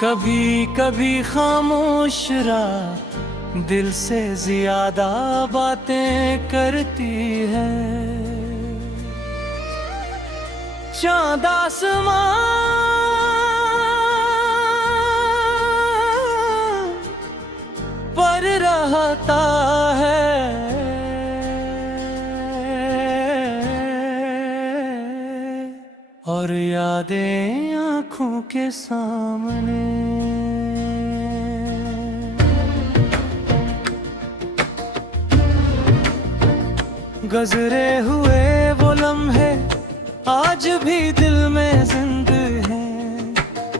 कभी कभी खामोश रात दिल से ज्यादा बातें करती है। चाँद आसमां पर रहता है और यादें आँखों के सामने। गुज़रे हुए वो लम्हे आज भी दिल में जिंदा हैं।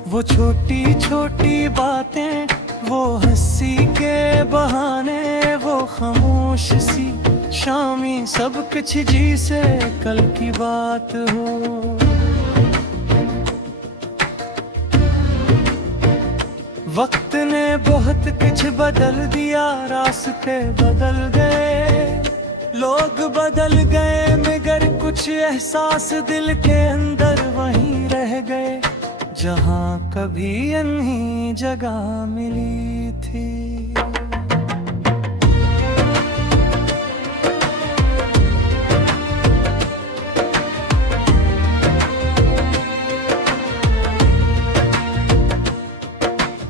वो छोटी छोटी बातें, वो हंसी के बहाने, वो खामोश सी शामी सब कुछ जी से कल की बात हो। वक्त ने बहुत कुछ बदल दिया, रास्ते बदल गए, लोग बदल गए, मगर कुछ एहसास दिल के अंदर वहीं रह गए जहां कभी इन्हीं जगह मिली थी।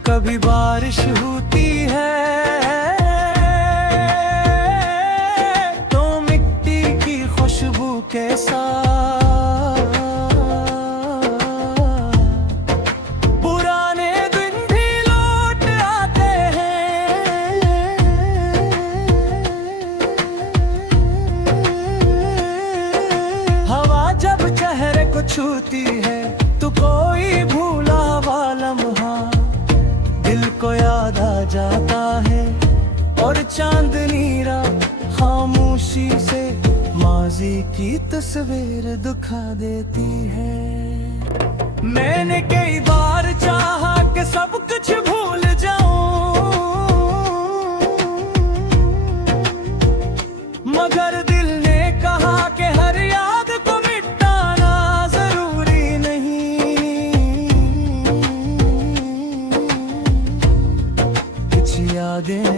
कभी बारिश होती है तो मिट्टी की खुशबू के साथ पुराने दिन भी लौट आते हैं। हवा जब चेहरे को छूती है तो कोई भूला हुआ लम्हा दिल को याद आ जाता है, और चांदनी रात खामोशी से माजी की तस्वीर दिखा देती है। मैंने कई बार चाहा कि सब कुछ भूल जाऊं, मगर दिल ने कहा कि हर याद को मिटाना जरूरी नहीं। कुछ यादें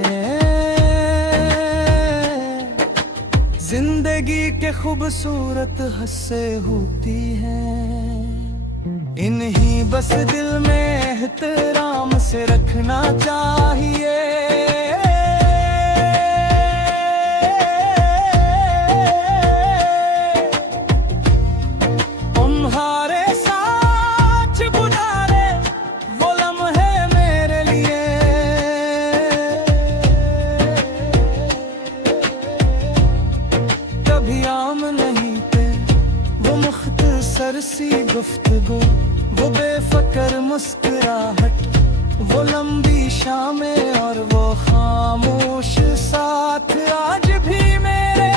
जिंदगी के खूबसूरत हिस्से होती हैं, इन्हीं बस दिल में एहतराम से रखना चाहिए। तुम्हारे साथ गुजारे वो लम्हे मेरे लिए, कभी आम नहीं थे वो मुख्तसर सी गुफ्तगू, वो बेफिक्र मुस्कुराहट, वो लंबी शामें और वो खामोश साथ आज भी मेरे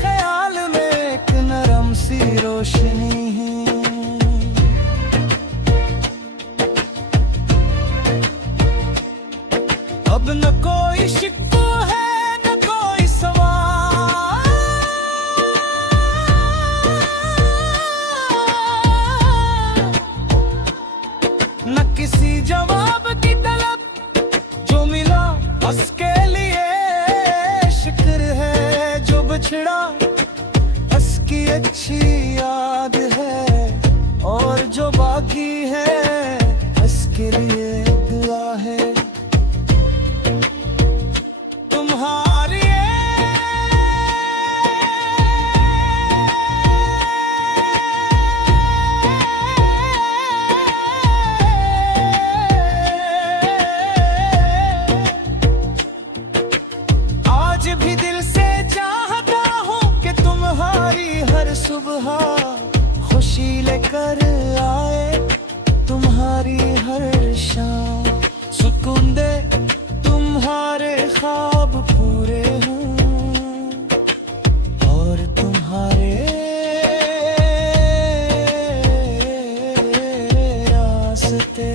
ख्याल में एक नरम सी रोशनी है। अब न कोई शिकवा है न कोई सवाल, न किसी जवाब की तलब, जो मिला उसके लिए शुक्र है, जो बिछड़ा उसकी अच्छी याद है, और जो बाकी है उसके लिए दुआ है। तुम्हारी आज भी दिल से चाहता हूँ कि तुम्हारी हर सुबह खुशी लेकर आए, तुम्हारी हर शाम सुकून दे, तुम्हारे ख्वाब पूरे हों, और तुम्हारे रास्ते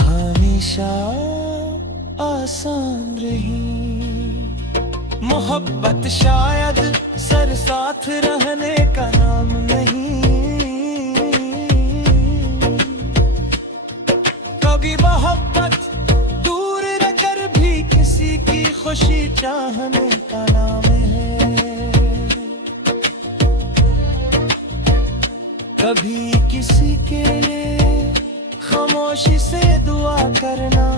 हमेशा आसान रही। मोहब्बत शायद सर साथ रहने का नाम नहीं, खुशी चाहने का नाम है। कभी किसी के लिए खामोशी से दुआ करना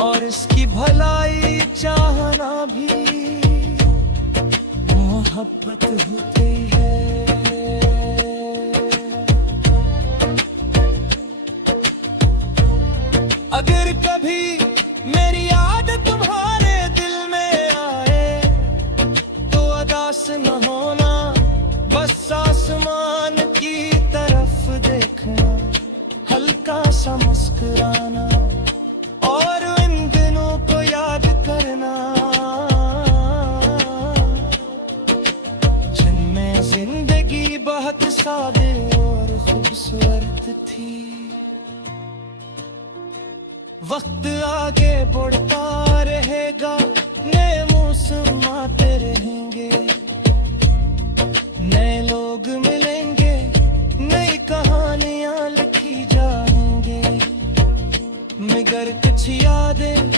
और इसकी भलाई चाहना भी मोहब्बत होती है। अगर कभी मेरी याद तुम्हारे दिल में आए तो उदास न होना, बस आसमान की तरफ देखना, हल्का सा मुस्कुराना और इन दिनों को याद करना जिनमें जिंदगी बहुत सादे और खूबसूरत थी। वक्त आगे बढ़ता रहेगा, नए मौसम आते रहेंगे, नए लोग मिलेंगे, नई कहानियां लिखी जाएंगे, मगर कुछ यादें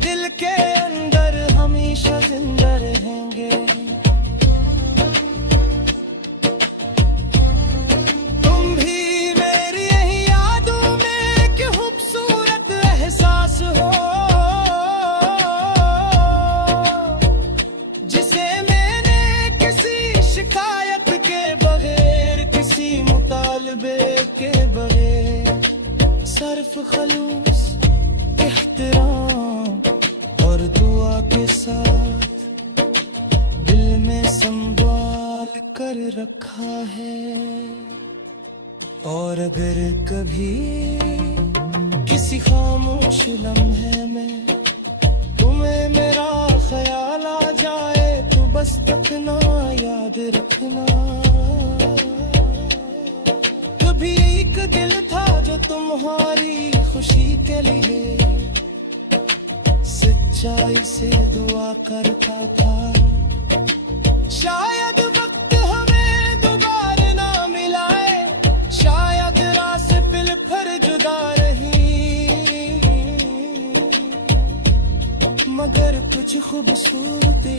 दिल के अंदर हमेशा जिंदा रहेंगे। तुम भी मेरी यही यादों में एक खूबसूरत एहसास हो, जिसे मैंने किसी शिकायत के बगैर, किसी मुतालबे के बगैर, सिर्फ खलूस एहतराम और दुआ के साथ दिल में संभाल कर रखा है। और अगर कभी किसी खामोश लम्हे में तुम्हें मेरा ख्याल आ जाए तो बस तकना याद रखना, कभी एक दिल था जो तुम्हारी खुशी के लिए सच्चाई से दुआ करता था। शायद वक्त हमें दोबारा ना मिलाए, शायद रास पिल फिर जुदा रही, मगर कुछ खूबसूरती